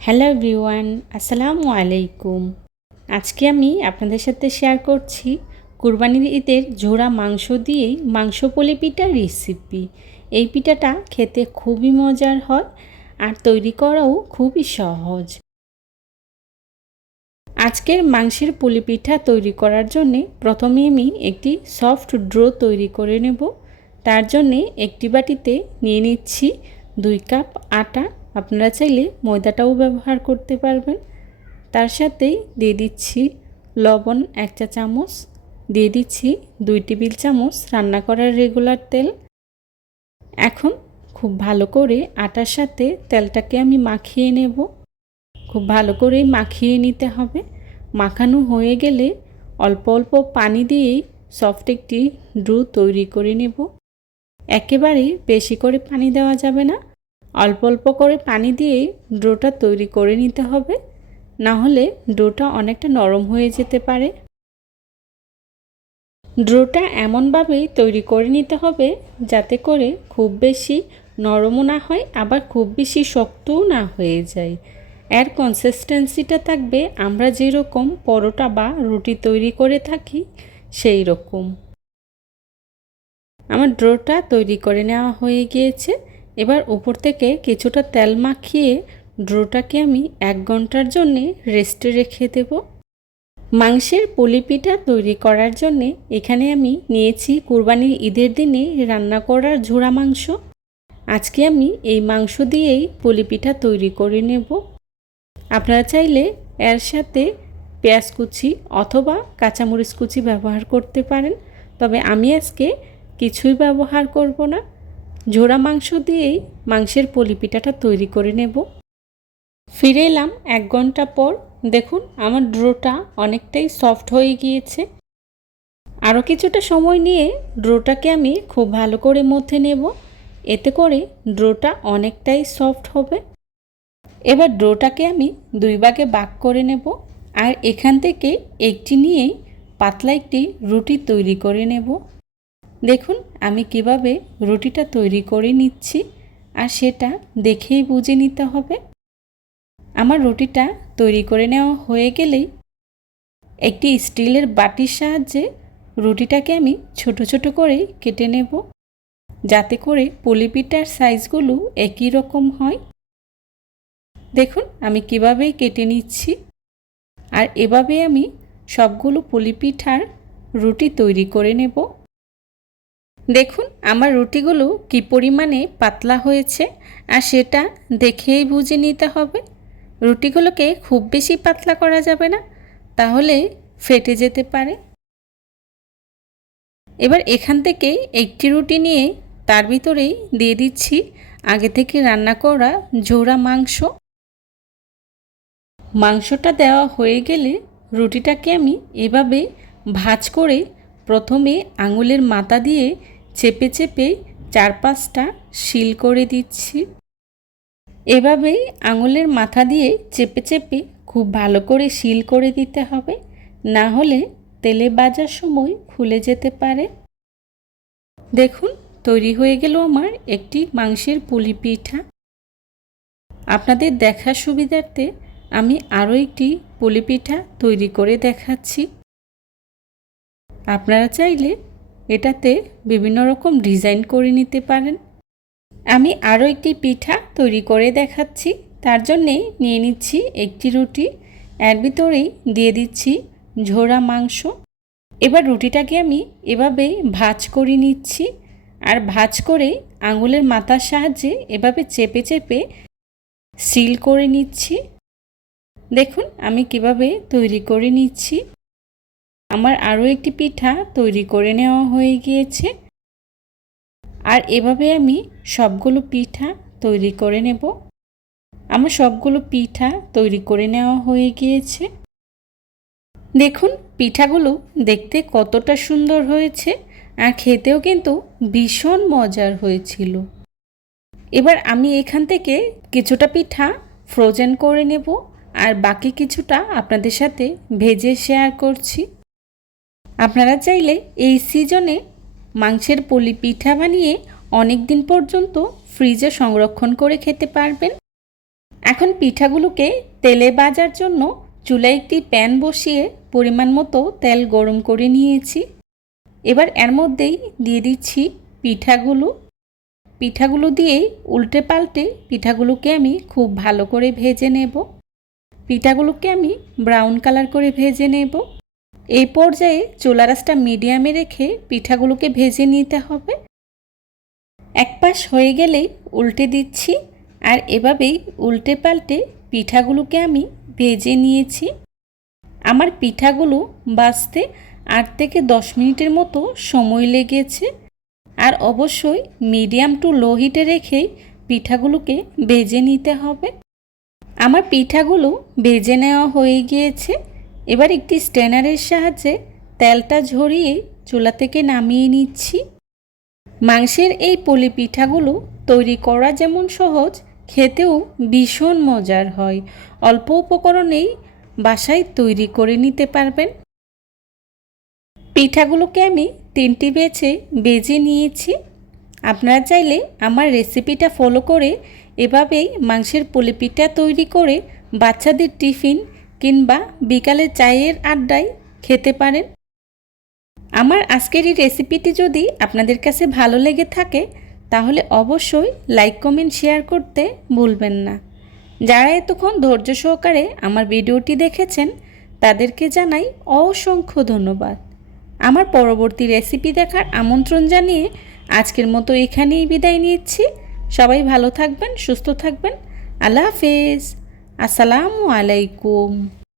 Hello everyone আসসালামু আলাইকুম। আজকে আমি আপনাদের সাথে শেয়ার করছি কুরবানির ঈদের জোড়া মাংস দিয়েই মাংস পলি পিঠার রেসিপি এই পিঠাটা খেতে খুবই মজার হয় আর তৈরি করাও খুবই সহজ। আজকের মাংসের পুলি পিঠা তৈরি করার জন্যে প্রথমে আমি একটি সফট ড্রো তৈরি করে নেব। তার জন্যে একটি বাটিতে নিয়ে নিচ্ছি দুই কাপ আটা আপনারা চাইলে ময়দাটাও ব্যবহার করতে পারবেন। তার সাথেই দিয়ে দিচ্ছি লবণ এক চা চামচ, দিয়ে দিচ্ছি দুই টেবিল চামচ রান্না করার রেগুলার তেল। এখন খুব ভালো করে আটার সাথে তেলটাকে আমি মাখিয়ে নেব। খুব ভালো করেই মাখিয়ে নিতে হবে। মাখানো হয়ে গেলে অল্প অল্প পানি দিয়েই সফট একটি ড্রু তৈরি করে নেব। একেবারে বেশি করে পানি দেওয়া যাবে না। অল্প অল্প করে পানি দিয়ে ডোটা তৈরি করে নিতে হবে। না হলে ডোটা অনেকটা নরম হয়ে যেতে পারে। ড্রোটা এমনভাবেই তৈরি করে নিতে হবে যাতে করে খুব বেশি নরমও না হয়, আবার খুব বেশি শক্তও না হয়ে যায়। এর কনসিস্টেন্সিটা থাকবে, আমরা যেরকম পরোটা বা রুটি তৈরি করে থাকি সেই রকম আমার ড্রোটা তৈরি করে নেওয়া হয়ে গিয়েছে। এবার উপর থেকে কিছুটা তেল মাখিয়ে ড্রোটাকে আমি এক ঘণ্টার জন্যে রেস্টে রেখে দেব। মাংসের পলিপিটা তৈরি করার জন্যে এখানে আমি নিয়েছি কুরবানির ঈদের দিনে রান্না করার ঝোড়া মাংস। আজকে আমি এই মাংস দিয়েই পলিপিঠা তৈরি করে নেব। আপনারা চাইলে এর সাথে পেঁয়াজ কুচি অথবা কাঁচামরিচ কুচি ব্যবহার করতে পারেন, তবে আমি আজকে কিছুই ব্যবহার করব না। জোড়া মাংস দিয়েই মাংসের পলিপিঠাটা তৈরি করে নেব। ফিরে এলাম এক ঘণ্টা পর। দেখুন, আমার ড্রোটা অনেকটাই সফট হয়ে গিয়েছে। আরও কিছুটা সময় নিয়ে ড্রোটাকে আমি খুব ভালো করে মধ্যে নেব। এতে করে ড্রোটা অনেকটাই সফট হবে। এবার ড্রোটাকে আমি দুই ভাগে বাক করে নেব। আর এখান থেকে একটি নিয়েই পাতলা একটি রুটি তৈরি করে নেব। দেখুন, আমি কীভাবে রুটিটা তৈরি করে নিচ্ছি আর সেটা দেখেই বুঝে নিতে হবে। আমার রুটিটা তৈরি করে নেওয়া হয়ে গেলেই একটি স্টিলের বাটির সাহায্যে রুটিটাকে আমি ছোট ছোট করে কেটে নেব, যাতে করে পলিপিটার সাইজগুলো একই রকম হয়। দেখুন, আমি কীভাবে কেটে নিচ্ছি আর এভাবে আমি সবগুলো পলিপিঠার রুটি তৈরি করে নেব। দেখুন, আমার রুটিগুলো কি পরিমাণে পাতলা হয়েছে আর সেটা দেখেই বুঝে নিতে হবে। রুটিগুলোকে খুব বেশি পাতলা করা যাবে না, তাহলে ফেটে যেতে পারে। এবার এখান থেকে একটি রুটি নিয়ে তার ভিতরেই দিয়ে দিচ্ছি আগে থেকে রান্না করা জোড়া মাংস। মাংসটা দেওয়া হয়ে গেলে রুটিটাকে আমি এভাবে ভাজ করে প্রথমে আঙুলের মাথা দিয়ে চেপে চেপে চার পাঁচটা শিল করে দিচ্ছি। এভাবেই আঙুলের মাথা দিয়ে চেপে চেপে খুব ভালো করে শিল করে দিতে হবে। না হলে তেলে বাজার সময় খুলে যেতে পারে। দেখুন, তৈরি হয়ে গেল আমার একটি মাংসের পুলি পিঠা। আপনাদের দেখার সুবিধার্থে আমি আরও একটি পুলি পিঠা তৈরি করে দেখাচ্ছি। আপনারা চাইলে এটাতে বিভিন্ন রকম ডিজাইন করে নিতে পারেন। আমি আরও একটি পিঠা তৈরি করে দেখাচ্ছি। তার জন্যে নিয়ে নিচ্ছি একটি রুটি। এর ভিতরেই দিয়ে দিচ্ছি ঝোড়া মাংস। এবার রুটিটাকে আমি এভাবে ভাজ করে নিচ্ছি। আর ভাজ করে আঙুলের মাথার সাহায্যে এভাবে চেপে চেপে সিল করে নিচ্ছি। দেখুন আমি কীভাবে তৈরি করে নিচ্ছি। আমার আরও একটি পিঠা তৈরি করে নেওয়া হয়ে গিয়েছে। আর এভাবে আমি সবগুলো পিঠা তৈরি করে নেব। আমার সবগুলো পিঠা তৈরি করে নেওয়া হয়ে গিয়েছে। দেখুন, পিঠাগুলো দেখতে কতটা সুন্দর হয়েছে আর খেতেও কিন্তু ভীষণ মজার হয়েছিল। এবার আমি এখান থেকে কিছুটা পিঠা ফ্রোজেন করে নেব আর বাকি কিছুটা আপনাদের সাথে ভেজে শেয়ার করছি। আপনারা চাইলে এই সিজনে মাংসের পলি পিঠা বানিয়ে অনেক দিন পর্যন্ত ফ্রিজে সংরক্ষণ করে খেতে পারবেন। এখন পিঠাগুলোকে তেলে বাজার জন্য চুলায় একটি প্যান বসিয়ে পরিমাণ মতো তেল গরম করে নিয়েছি। এবার এর মধ্যেই দিয়ে দিচ্ছি পিঠাগুলো। পিঠাগুলো দিয়েই উল্টে পাল্টে পিঠাগুলোকে আমি খুব ভালো করে ভেজে নেব। পিঠাগুলোকে আমি ব্রাউন কালার করে ভেজে নেব। এই পর্যায়ে চুলা রাসটা মিডিয়ামে রেখে পিঠাগুলোকে ভেজে নিতে হবে। এক পাশ হয়ে গেলেই উল্টে দিচ্ছি আর এভাবেই উল্টে পাল্টে পিঠাগুলোকে আমি ভেজে নিয়েছি। আমার পিঠাগুলো বাঁচতে আট থেকে দশ মিনিটের মতো সময় লেগেছে আর অবশ্যই মিডিয়াম টু লো হিটে রেখেই পিঠাগুলোকে ভেজে নিতে হবে। আমার পিঠাগুলো ভেজে নেওয়া হয়ে গিয়েছে। এবার একটি স্ট্যানারের সাহায্যে তেলটা ঝরিয়ে চুলা থেকে নামিয়ে নিচ্ছি। মাংসের এই পলি পিঠাগুলো তৈরি করা যেমন সহজ, খেতেও ভীষণ মজার হয়। অল্প উপকরণেই বাসায় তৈরি করে নিতে পারবেন। পিঠাগুলোকে আমি তিনটি বেছে বেজে নিয়েছি। আপনারা চাইলে আমার রেসিপিটা ফলো করে এভাবেই মাংসের পুলি পিঠা তৈরি করে বাচ্চাদের টিফিন কিংবা বিকালে চায়ের আড্ডায় খেতে পারেন। আমার আজকের এই রেসিপিটি যদি আপনাদের কাছে ভালো লেগে থাকে, তাহলে অবশ্যই লাইক, কমেন্ট, শেয়ার করতে ভুলবেন না। যারা এতক্ষণ ধৈর্য সহকারে আমার ভিডিওটি দেখেছেন, তাদেরকে জানাই অসংখ্য ধন্যবাদ। আমার পরবর্তী রেসিপি দেখার আমন্ত্রণ জানিয়ে আজকের মতো এখানেই বিদায় নিচ্ছি। সবাই ভালো থাকবেন, সুস্থ থাকবেন। আল্লাহ হাফেজ। আসসালামু আলাইকুম।